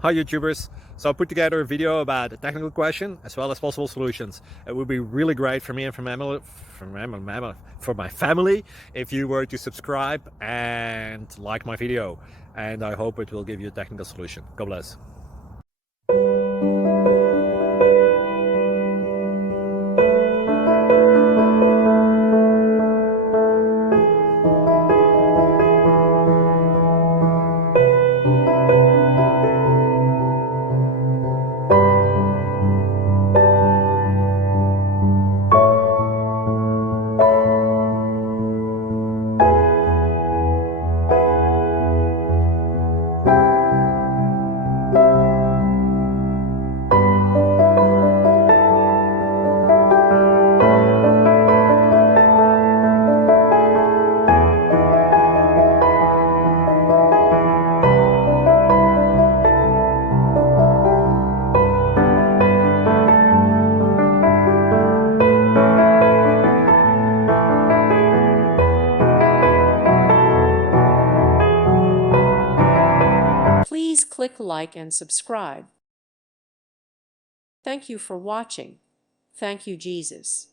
Hi YouTubers. So I put together a video about a technical question as well as possible solutions. It would be really great for me and for my family if you were to subscribe and like my video, and I hope it will give you a technical solution. God bless. Please click like and subscribe. Thank you for watching. Thank you, Jesus.